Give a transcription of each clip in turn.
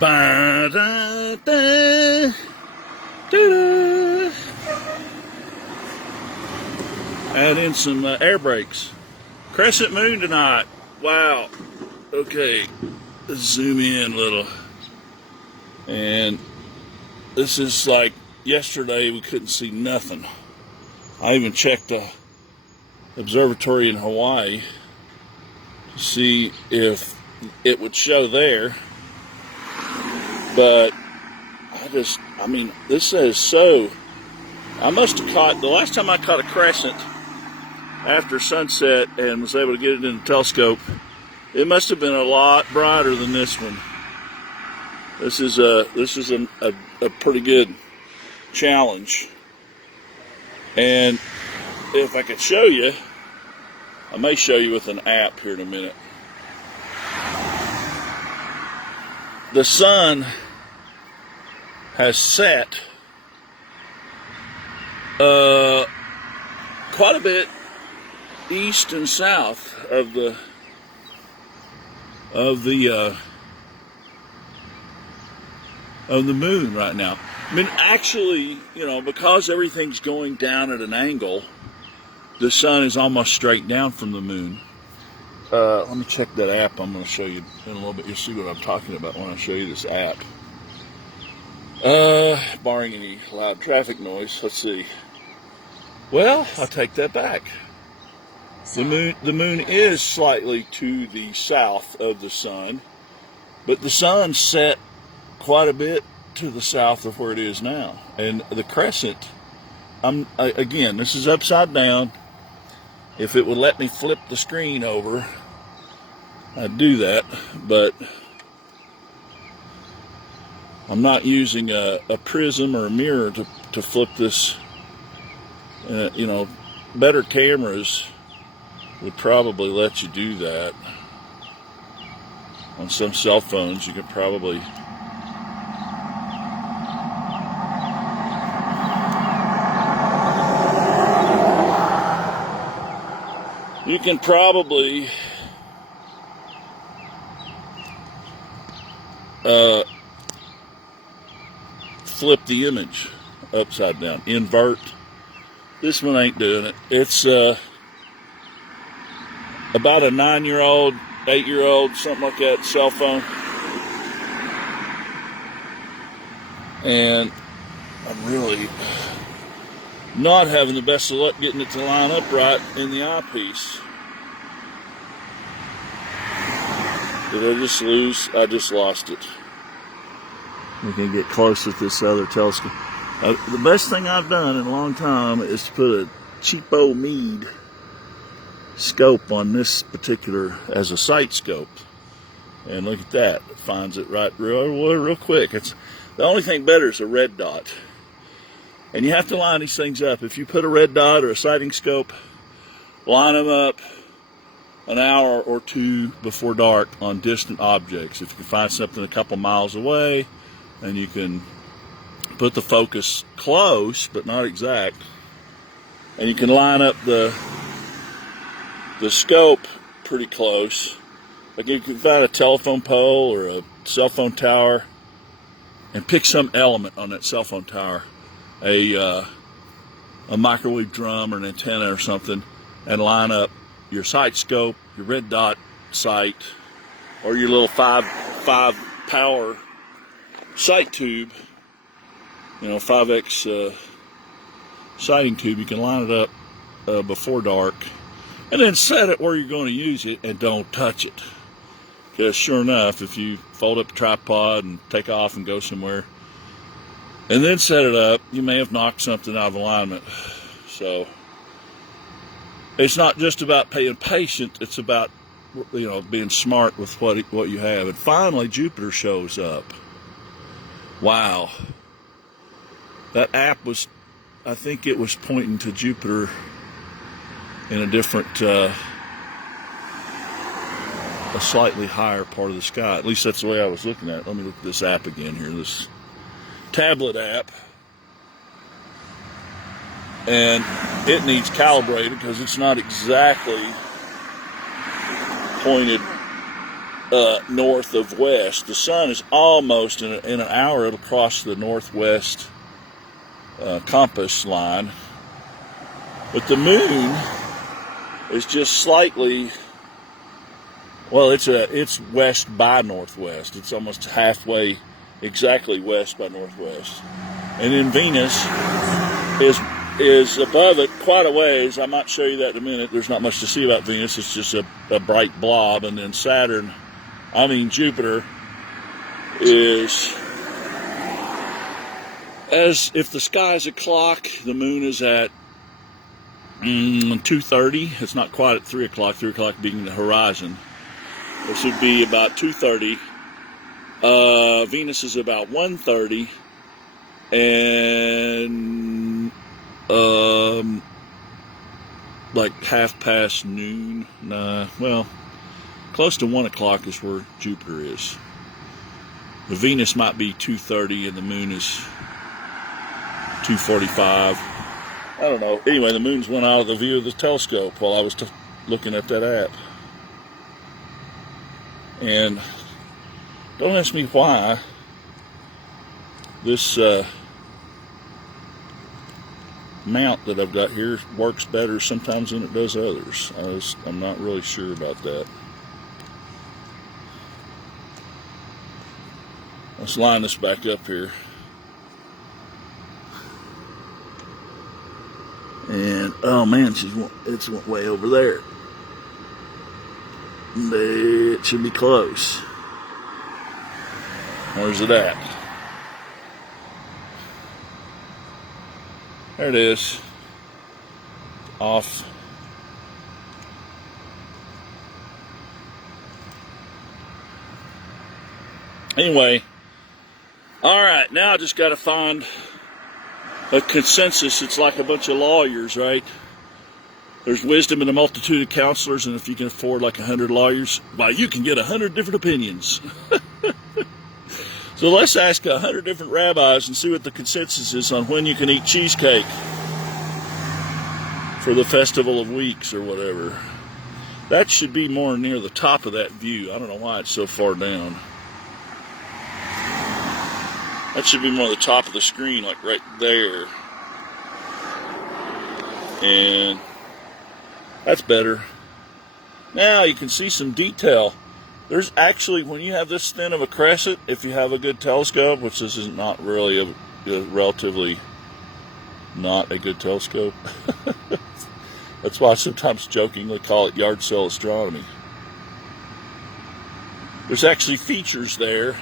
Ba-da-da, da-da. Add in some air brakes. Crescent moon tonight. Wow. Okay, let's zoom in a little. And this is like yesterday, we couldn't see nothing. I even checked the observatory in Hawaii to see if it would show there. But I mean, this says so. I must have caught, the last time I caught a crescent after sunset and was able to get it in the telescope, it must have been a lot brighter than this one. This is a pretty good challenge. And if I could show you, I may show you with an app here in a minute. The sun has set quite a bit east and south of the moon right now. I mean, actually, you know, because everything's going down at an angle, the sun is almost straight down from the moon. Let me check that app. I'm going to show you in a little bit. You'll see what I'm talking about when I show you this app. Barring any loud traffic noise. Let's see. Well, I'll take that back. The moon is slightly to the south of the sun, but the sun set quite a bit to the south of where it is now. And the crescent, again, this is upside down. If it would let me flip the screen over, I'd do that, but I'm not using a prism or a mirror to flip this. You know, better cameras would probably let you do that. On some cell phones, you could probably flip the image upside down, invert. This one ain't doing it. It's about a 9-year-old, 8-year-old, something like that, cell phone. And I'm really not having the best of luck getting it to line up right in the eyepiece. Did I just lose? I just lost it. We can get close with this other telescope. The best thing I've done in a long time is to put a cheapo Meade scope on this particular as a sight scope. And look at that. It finds it right real quick. It's the only thing better is a red dot. And you have to line these things up. If you put a red dot or a sighting scope, line them up an hour or two before dark on distant objects. If you can find something a couple miles away, and you can put the focus close but not exact, and you can line up the scope pretty close. Like you can find a telephone pole or a cell phone tower and pick some element on that cell phone tower, a microwave drum or an antenna or something, and line up your sight scope, your red dot sight, or your little 5 power sight tube, you know, 5X sighting tube. You can line it up before dark, and then set it where you're going to use it, and don't touch it. Because sure enough, if you fold up a tripod and take off and go somewhere, and then set it up, you may have knocked something out of alignment. So it's not just about being patient, it's about, you know, being smart with what you have. And finally, Jupiter shows up. Wow. That app was, I think it was pointing to Jupiter in a different, a slightly higher part of the sky. At least that's the way I was looking at it. Let me look at this app again here, this tablet app. And it needs calibrated because it's not exactly pointed north of west. The sun is almost in an hour. It'll cross the northwest compass line, but the moon is just slightly. Well, it's west by northwest. It's almost halfway, exactly west by northwest, and then Venus is above it quite a ways. I might show you that in a minute. There's not much to see about Venus. It's just a bright blob, and then Jupiter is, as if the sky's a clock, the moon is at 2:30. It's not quite at 3 o'clock. 3 o'clock being the horizon. This would be about 2:30. Venus is about 1:30, and like half past noon. Well, close to 1 o'clock is where Jupiter is. The Venus might be 2:30, and the moon is 2:45. I don't know. Anyway, the moon's went out of the view of the telescope while I was looking at that app. And don't ask me why this mount that I've got here works better sometimes than it does others. I'm not really sure about that. Let's line this back up here. And, oh man, it's way over there. It should be close. Where's it at? There it is. Off. Anyway, all right, now I just got to find a consensus. It's like a bunch of lawyers, right? There's wisdom in a multitude of counselors, and if you can afford like 100 lawyers, well, you can get 100 different opinions. So let's ask 100 different rabbis and see what the consensus is on when you can eat cheesecake for the Festival of Weeks or whatever. That should be more near the top of that view. I don't know why it's so far down. That should be more the top of the screen, like right there. And that's better. Now you can see some detail. There's actually, when you have this thin of a crescent, if you have a good telescope, which this is not really a relatively not a good telescope. That's why I sometimes jokingly call it yard sale astronomy. There's actually features there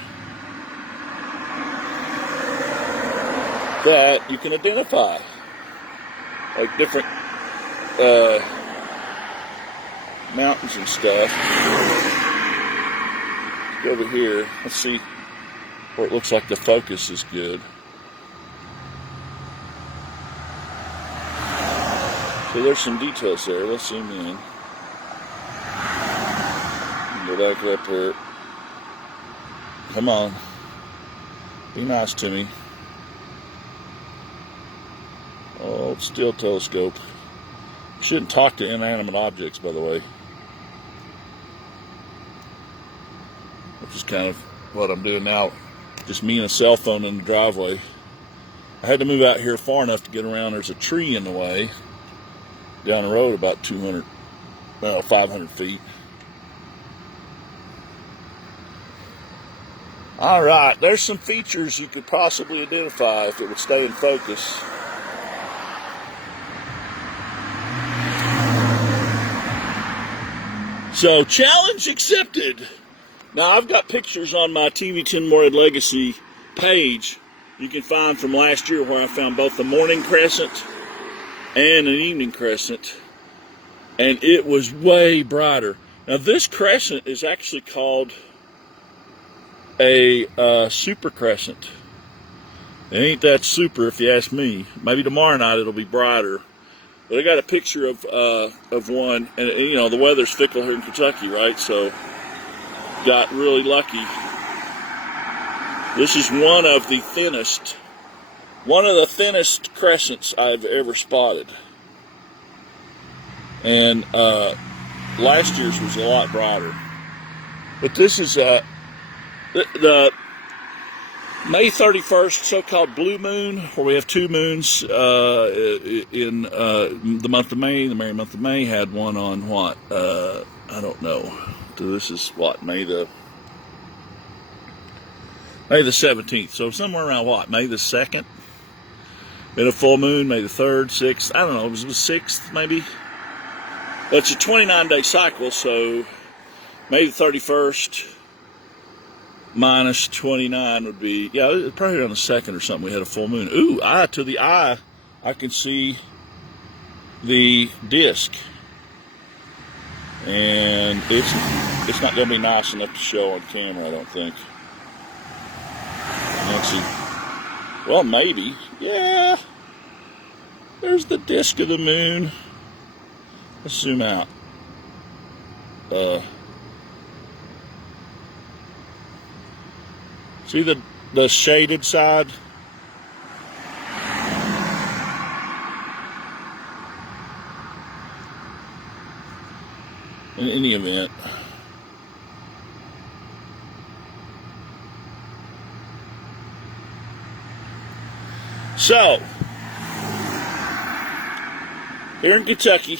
that you can identify, like different mountains and stuff. Let's go over here. Let's see where it looks like the focus is good. So there's some details there. Let's zoom in. Go back up there. Come on. Be nice to me. Oh, still telescope. Shouldn't talk to inanimate objects, by the way. Which is kind of what I'm doing now. Just me and a cell phone in the driveway. I had to move out here far enough to get around. There's a tree in the way. Down the road about 500 feet. All right, there's some features you could possibly identify if it would stay in focus. So, challenge accepted. Now, I've got pictures on my TV10 Morehead Legacy page you can find from last year where I found both the morning crescent and an evening crescent, and it was way brighter. Now, this crescent is actually called a super crescent. It ain't that super if you ask me. Maybe tomorrow night it'll be brighter. But I got a picture of one, and you know, the weather's fickle here in Kentucky, right? So, got really lucky. This is one of the thinnest crescents I've ever spotted. And last year's was a lot brighter. But this is the May 31st so-called blue moon, where we have two moons in the month of May. The merry month of May had one on what? I don't know. So this is what, May the 17th. So somewhere around what? May the 2nd? Been a full moon, May the 3rd, 6th. I don't know. It was the 6th maybe. But it's a 29-day cycle, so May the 31st minus 29 would be, yeah, probably on the 2nd or something we had a full moon. Ooh, to the eye, I can see the disc. And it's not going to be nice enough to show on camera, I don't think. Actually, well, maybe. Yeah. There's the disc of the moon. Let's zoom out. See the shaded side? In any event. So, here in Kentucky,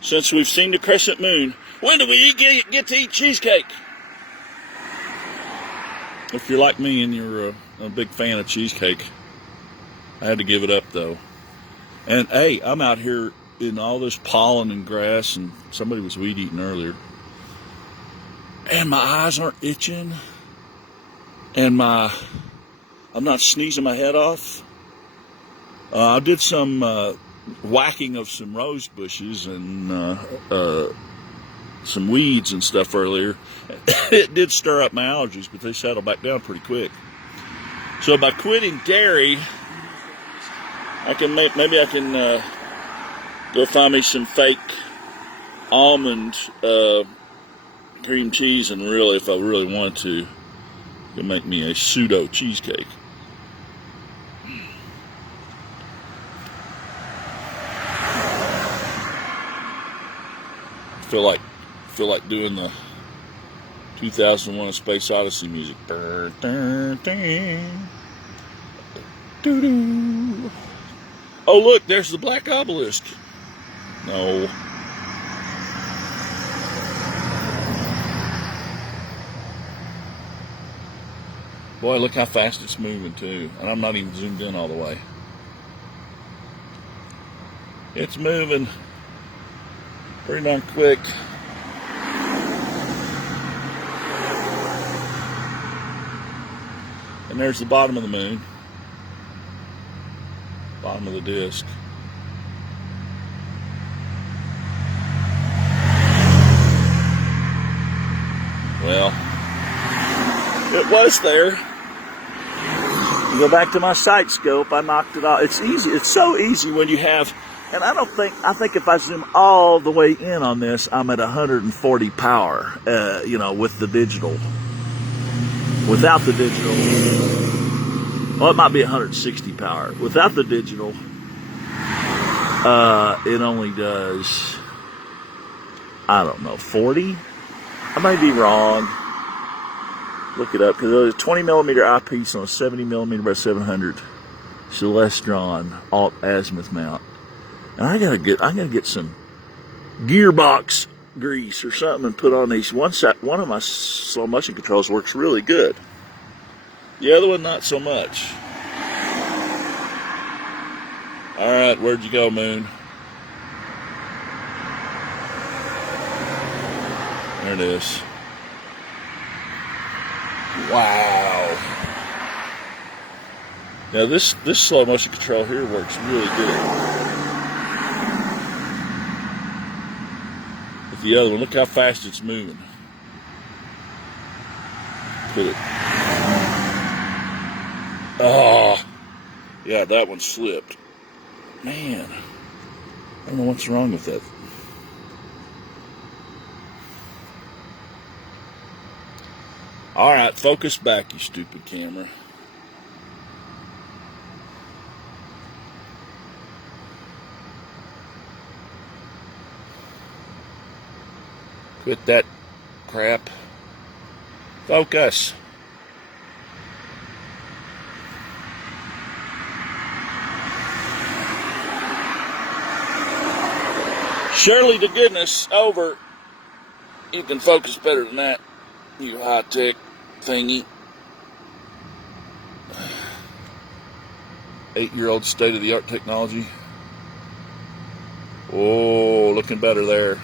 since we've seen the crescent moon, when do we get to eat cheesecake? If you're like me and you're a big fan of cheesecake, I had to give it up though. And hey, I'm out here in all this pollen and grass, and somebody was weed eating earlier, and my eyes aren't itching, and I'm not sneezing my head off. I did some whacking of some rose bushes and some weeds and stuff earlier. It did stir up my allergies, but they settled back down pretty quick. So by quitting dairy, maybe I can go find me some fake almond cream cheese, and really, if I really want to, it make me a pseudo cheesecake. Feel like doing the 2001: A Space Odyssey music. Oh, look, there's the black obelisk. No. Boy, look how fast it's moving too. And I'm not even zoomed in all the way. It's moving pretty darn quick. And there's the bottom of the moon. Bottom of the disc. Well, it was there. You go back to my sight scope, I knocked it off. It's easy. It's so easy when you have, and I think if I zoom all the way in on this, I'm at 140 power, with the digital. Without the digital, well, it might be 160 power. Without the digital, it only does, I don't know, 40? I might be wrong. Look it up, because there's a 20 millimeter eyepiece on a 70 millimeter by 700 Celestron alt azimuth mount, and I gotta get some gearbox grease or something and put on these. One of my slow motion controls works really good. The other one not so much. All right, where'd you go, moon? There it is. Wow. Now this slow motion control here works really good. With the other one, look how fast it's moving. Put it. Oh, yeah, that one slipped. Man, I don't know what's wrong with that. All right, focus back, you stupid camera. Quit that crap. Focus. Surely to goodness, over. You can focus better than that, you high-tech thingy. 8-year-old state-of-the-art technology. Oh, looking better there.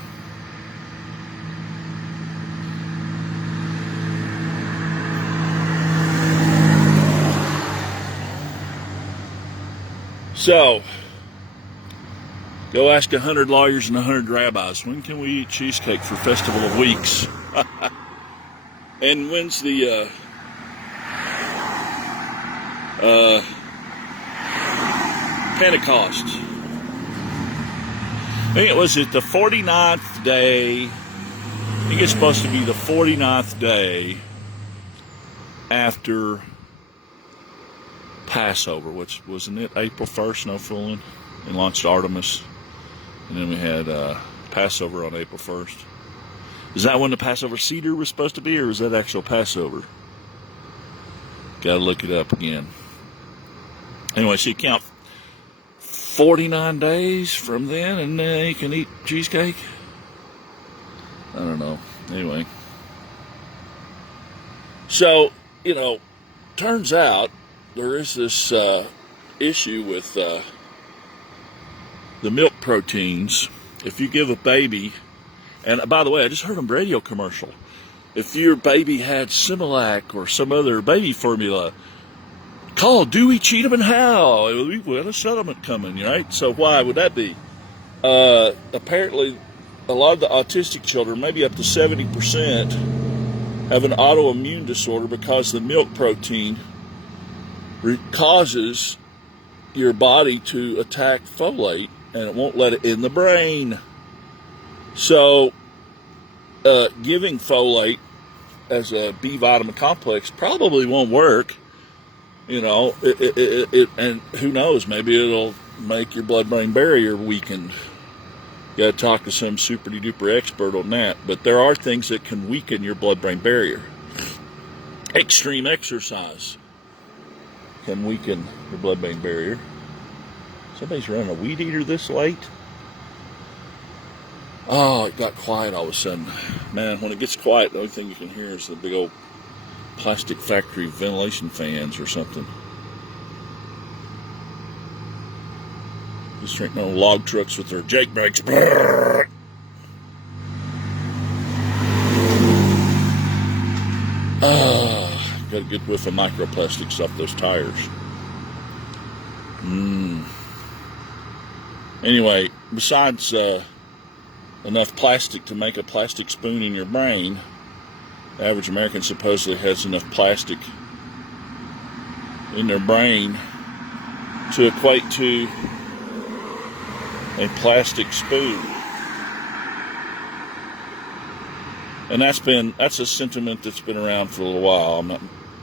So, go ask 100 lawyers and 100 rabbis, when can we eat cheesecake for Festival of Weeks? And when's the Pentecost? I think it was the 49th day. I think it's supposed to be the 49th day after Passover, which wasn't it April 1st, no fooling, and launched Artemis. And then we had Passover on April 1st. Is that when the Passover Seder was supposed to be, or is that actual Passover? Gotta look it up again. Anyway, so you count 49 days from then, and you can eat cheesecake? I don't know. Anyway. So, turns out there is this issue with the milk proteins. If you give a baby, and by the way, I just heard a radio commercial. If your baby had Similac or some other baby formula, call Dewey, Cheatham, and Howe. We got a settlement coming, right? So why would that be? Apparently, a lot of the autistic children, maybe up to 70%, have an autoimmune disorder because the milk protein causes your body to attack folate, and it won't let it in the brain. So, giving folate as a B vitamin complex probably won't work. And who knows, maybe it'll make your blood-brain barrier weakened. You gotta talk to some super-duper expert on that. But there are things that can weaken your blood-brain barrier. Extreme exercise can weaken your blood-brain barrier. Somebody's running a weed eater this late? Oh, it got quiet all of a sudden. Man, when it gets quiet, the only thing you can hear is the big old plastic factory ventilation fans or something. Just no log trucks with their jake brakes. Brrr. Got a good whiff of microplastics off those tires. Anyway, besides enough plastic to make a plastic spoon in your brain, the average American supposedly has enough plastic in their brain to equate to a plastic spoon. And that's a sentiment that's been around for a little while.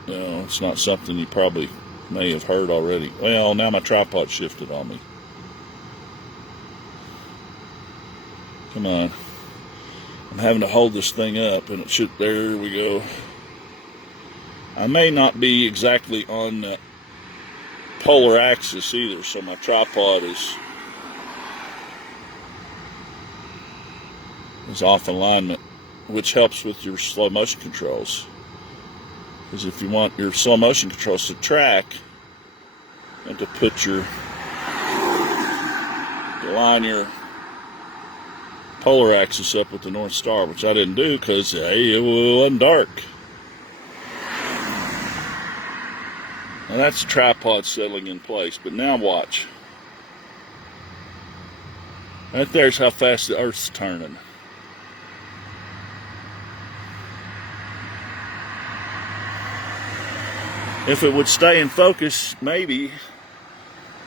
It's not something you probably may have heard already. Well, now my tripod shifted on me. Come on. I'm having to hold this thing up, and it should, there we go. I may not be exactly on the polar axis either, so my tripod is off alignment, which helps with your slow motion controls. Because if you want your slow motion controls to track and to put you line your polar axis up with the North Star, which I didn't do because it wasn't dark. Now that's the tripod settling in place, but now watch. Right there's how fast the Earth's turning. If it would stay in focus, maybe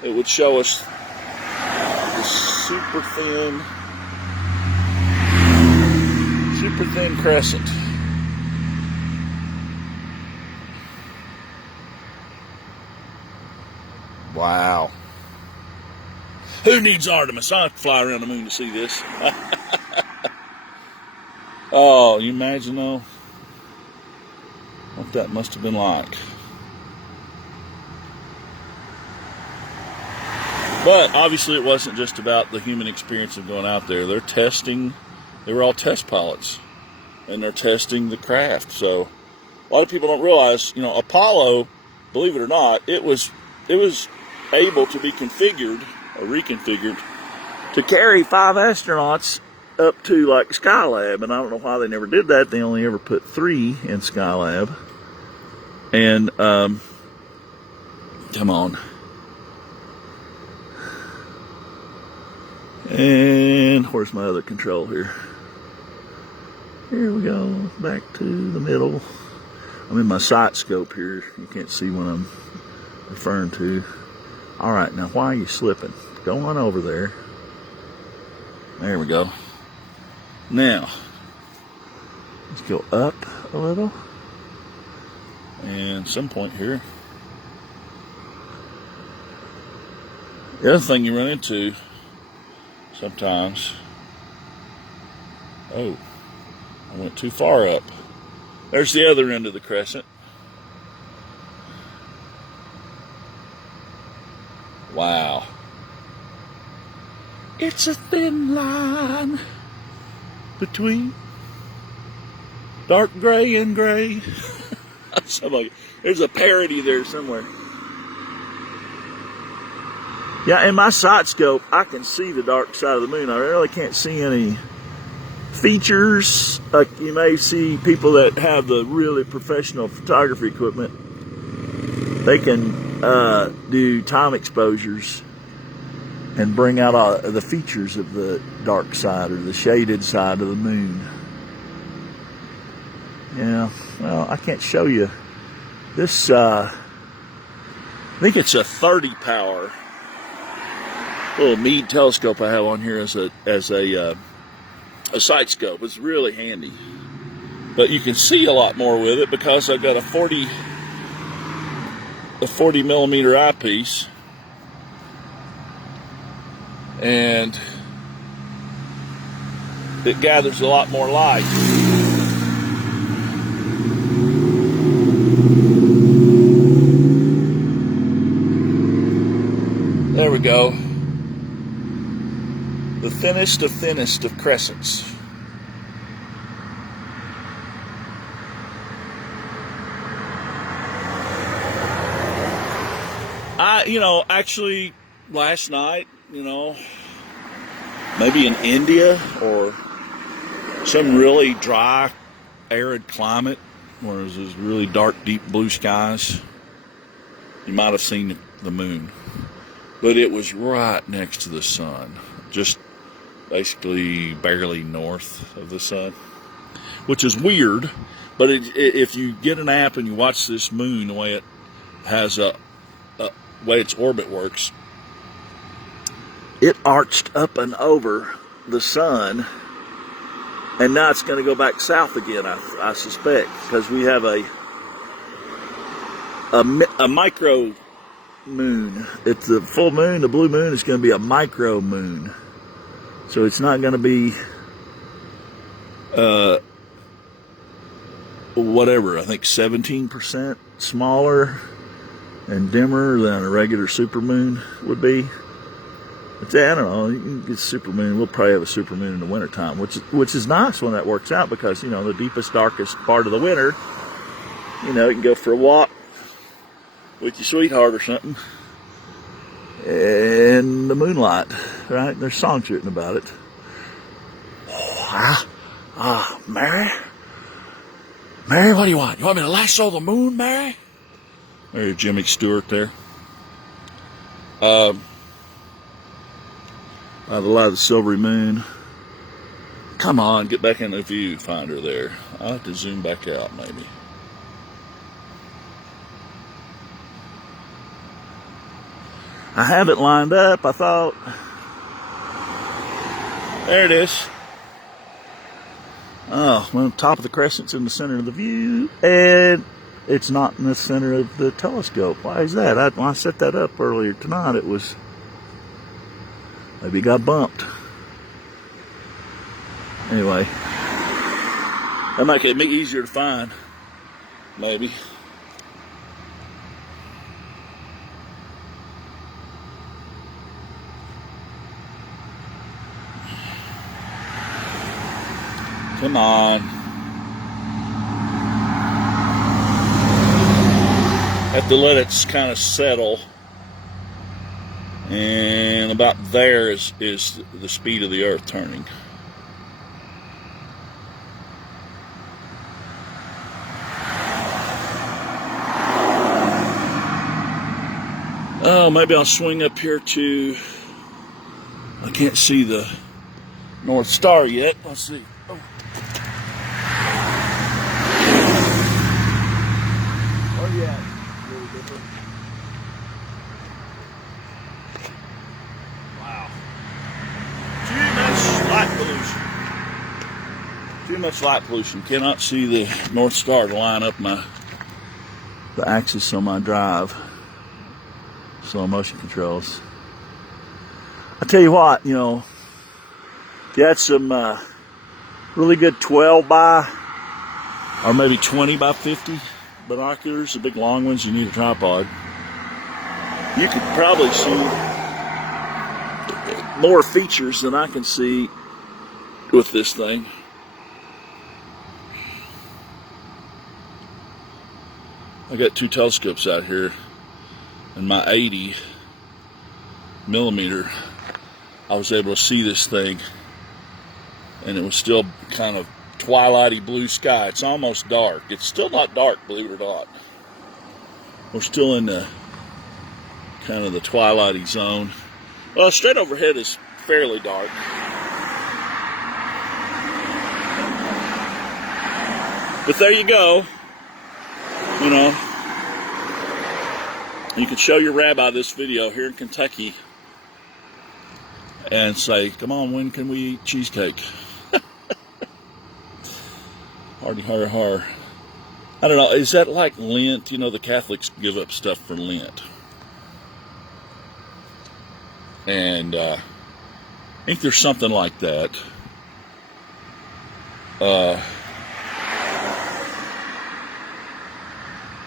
it would show us the super thin crescent. Wow. Who needs Artemis? I'll fly around the moon to see this. Oh, you imagine though? what that must have been like. But obviously it wasn't just about the human experience of going out there. They were all test pilots, and they're testing the craft. So a lot of people don't realize, Apollo, believe it or not, it was able to be configured or reconfigured to carry 5 astronauts up to like Skylab, and I don't know why they never did that. They only ever put 3 in Skylab. And come on. And where's my other control here? Here we go, back to the middle. I'm in my sight scope here. You can't see what I'm referring to. All right, now why are you slipping? Go on over there. There we go. Now, let's go up a little. And some point here. The other thing you run into sometimes, oh, I went too far up. There's the other end of the crescent. Wow. It's a thin line between dark gray and gray. There's a parody there somewhere. Yeah, in my sight scope, I can see the dark side of the moon. I really can't see any features. Like you may see people that have the really professional photography equipment. They can do time exposures and bring out all the features of the dark side or the shaded side of the moon. Yeah, well, I can't show you this. I think it's a 30 power little Meade telescope I have on here as a sight scope. It's really handy, but you can see a lot more with it because I've got a 40 millimeter eyepiece, and it gathers a lot more light. There we go. The thinnest of crescents. Actually last night, maybe in India or some really dry, arid climate where there's really dark, deep blue skies, you might have seen the moon. But it was right next to the sun, just basically barely north of the sun, which is weird. But if you get an app and you watch this moon, the way it has way its orbit works, it arched up and over the sun, and now it's going to go back south again, I suspect, because we have a micro moon. It's the full moon. The blue moon is going to be a micro moon, so it's not going to be whatever, I think 17% smaller and dimmer than a regular supermoon would be. But I don't know, you can get supermoon. We'll probably have a supermoon in the wintertime, which is nice when that works out, because the deepest, darkest part of the winter, you can go for a walk with your sweetheart or something, and the moonlight, right? There's songs written about it. Mary, what do you want? You want me to lasso the moon, Mary? There's Jimmy Stewart there. The light of the silvery moon. Come on, get back in the viewfinder there. I'll have to zoom back out, maybe. I have it lined up, I thought. There it is. Oh, well, the top of the crescent's in the center of the view, and it's not in the center of the telescope. Why is that? When I set that up earlier tonight, it was, maybe it got bumped. Anyway, that might make it easier to find. maybe. Come on. Have to let it kind of settle. And about there is the speed of the earth turning. Oh, maybe I'll swing up here to, I can't see the North Star yet. Let's see. Oh. Where you at? Really different. Wow. Too much light pollution. Too much light pollution. Cannot see the North Star to line up the axis on my drive. Slow motion controls. I tell you what, you know, if you had some really good 12 by or maybe 20 by 50 binoculars, the big long ones, you need a tripod. You could probably see more features than I can see with this thing. I got 2 telescopes out here. And my 80 millimeter, I was able to see this thing, and it was still kind of twilighty blue sky. It's almost dark. It's still not dark, believe it or not. We're still in the kind of the twilighty zone. Well, straight overhead is fairly dark. But there you go. You know, you can show your rabbi this video here in Kentucky and say, come on, when can we eat cheesecake? Hardy har har. I don't know, is that like Lent? You know, the Catholics give up stuff for Lent. And I think there's something like that.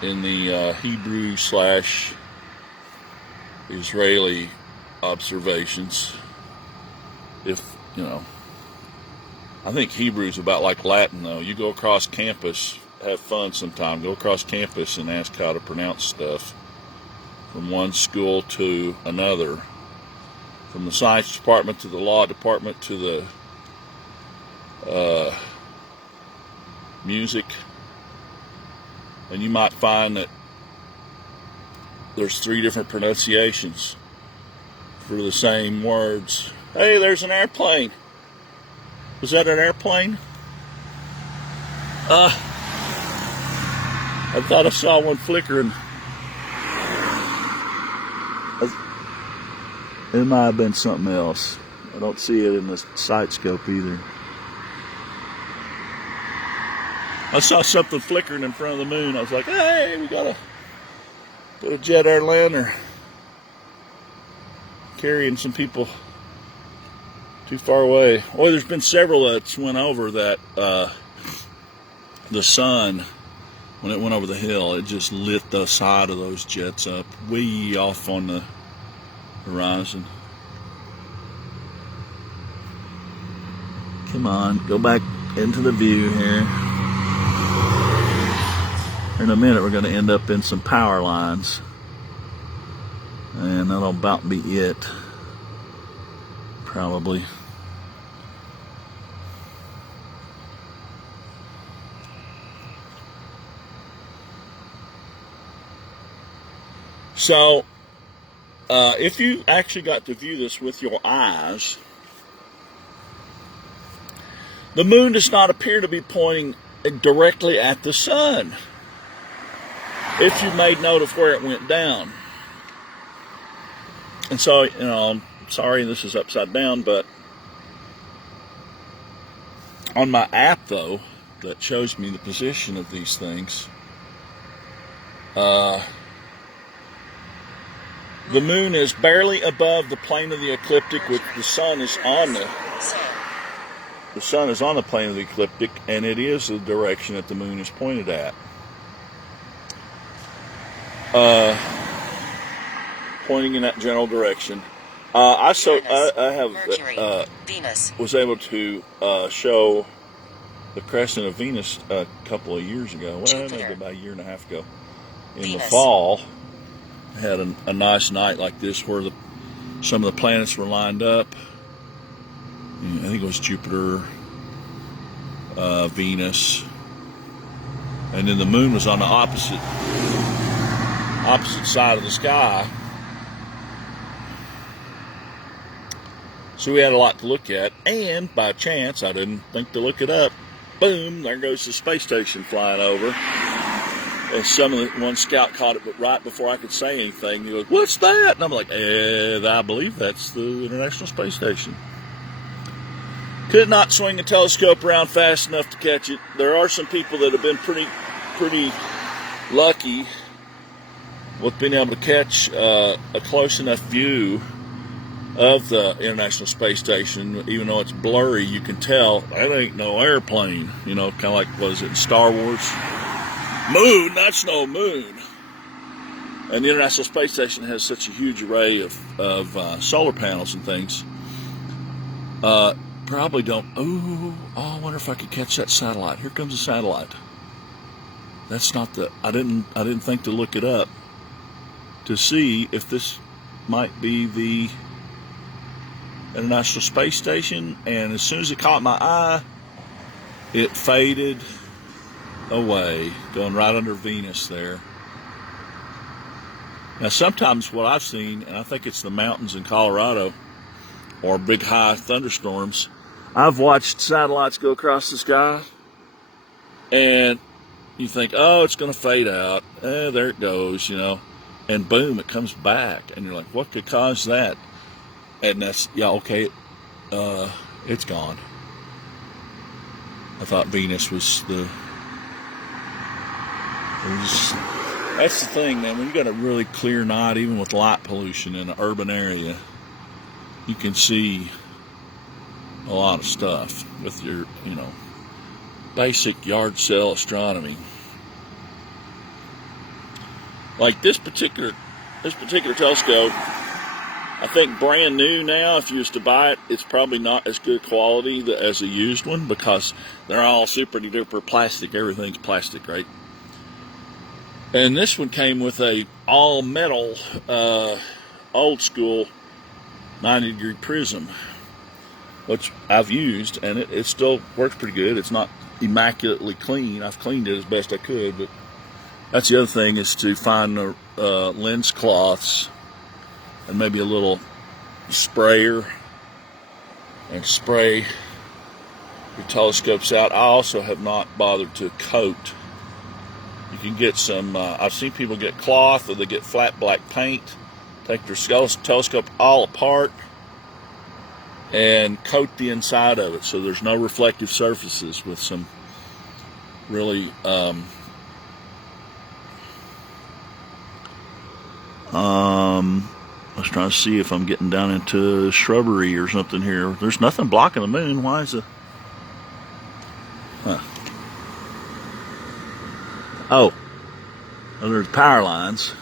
In the Hebrew / Israeli observations, if, you know, I think Hebrew's about like Latin though. You go across campus, have fun sometime, go across campus and ask how to pronounce stuff from one school to another, from the science department to the law department to the music. And you might find that there's 3 different pronunciations for the same words. Hey, there's an airplane. Was that an airplane? I thought I saw one flickering. It might have been something else. I don't see it in the sight scope either. I saw something flickering in front of the moon. I was like, hey, we gotta put a jet airliner carrying some people too far away. Well, there's been several that's went over that the sun, when it went over the hill, it just lit the side of those jets up way off on the horizon. Come on, go back into the view here. In a minute, we're going to end up in some power lines, and that'll about be it, probably. So, if you actually got to view this with your eyes, the moon does not appear to be pointing directly at the sun, if you made note of where it went down. And so, you know, I'm sorry this is upside down, but on my app, though, that shows me the position of these things, the moon is barely above the plane of the ecliptic, which the sun is on the sun is on the plane of the ecliptic, and it is the direction that the moon is pointed at. pointing in that general direction. I have Venus. was able to show the crescent of Venus a couple of years ago. Well, maybe about a year and a half ago. In the fall, had a nice night like this where some of the planets were lined up. I think it was Jupiter, Venus, and then the moon was on the opposite side of the sky. So we had a lot to look at, and by chance, I didn't think to look it up. Boom, there goes the space station flying over. And one scout caught it, but right before I could say anything, he goes, "What's that?" And I'm like, I believe that's the International Space Station. Could not swing a telescope around fast enough to catch it. There are some people that have been pretty lucky with being able to catch a close enough view of the International Space Station. Even though it's blurry, you can tell that ain't no airplane. You know, kind of like, what is it, in Star Wars? Moon, that's no moon. And the International Space Station has such a huge array of solar panels and things. Probably don't. I wonder if I could catch that satellite. Here comes a satellite. That's not the. I didn't think to look it up to see if this might be the International Space Station. And as soon as it caught my eye, it faded away, going right under Venus there. Now, sometimes what I've seen, and I think it's the mountains in Colorado or big high thunderstorms, I've watched satellites go across the sky, and you think, oh, it's going to fade out. There it goes, you know. And boom, it comes back. And you're like, what could cause that? And that's, yeah, okay, it's gone. I thought Venus was that's the thing, man. When you got a really clear night, even with light pollution in an urban area, you can see a lot of stuff with your, basic yard sale astronomy. Like this particular telescope, I think brand new now, if you was to buy it, it's probably not as good quality as a used one because they're all super duper plastic. Everything's plastic, right? And this one came with a all metal, old school 90-degree prism, which I've used, and it still works pretty good. It's not immaculately clean. I've cleaned it as best I could, but that's the other thing, is to find the lens cloths and maybe a little sprayer and spray your telescopes out. I also have not bothered to coat. You can get some, I've seen people get cloth, or they get flat black paint, take their telescope all apart and coat the inside of it so there's no reflective surfaces with some really I was trying to see if I'm getting down into shrubbery or something here. There's nothing blocking the moon. Why is it? Oh, there's power lines.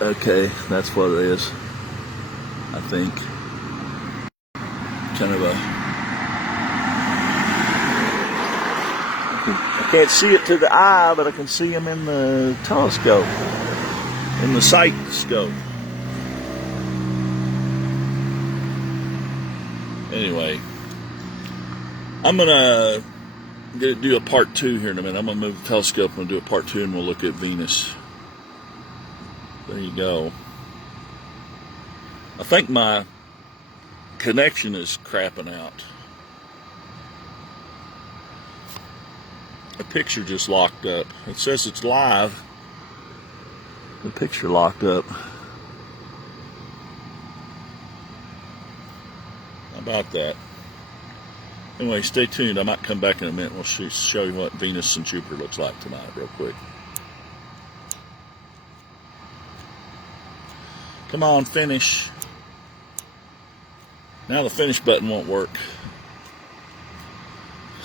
Okay, that's what it is. I think. Kind of I can't see it to the eye, but I can see them in the telescope, in the sight scope. Anyway, I'm gonna do a part 2 here in a minute. I'm gonna move the telescope and do a part 2, and we'll look at Venus. There you go. I think my connection is crapping out. The picture just locked up. It says it's live. The picture locked up. How about that? Anyway, stay tuned. I might come back in a minute. We'll show you what Venus and Jupiter looks like tonight real quick. Come on, finish. Now the finish button won't work.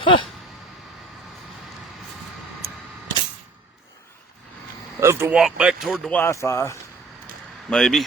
Huh. I have to walk back toward the Wi-Fi, maybe.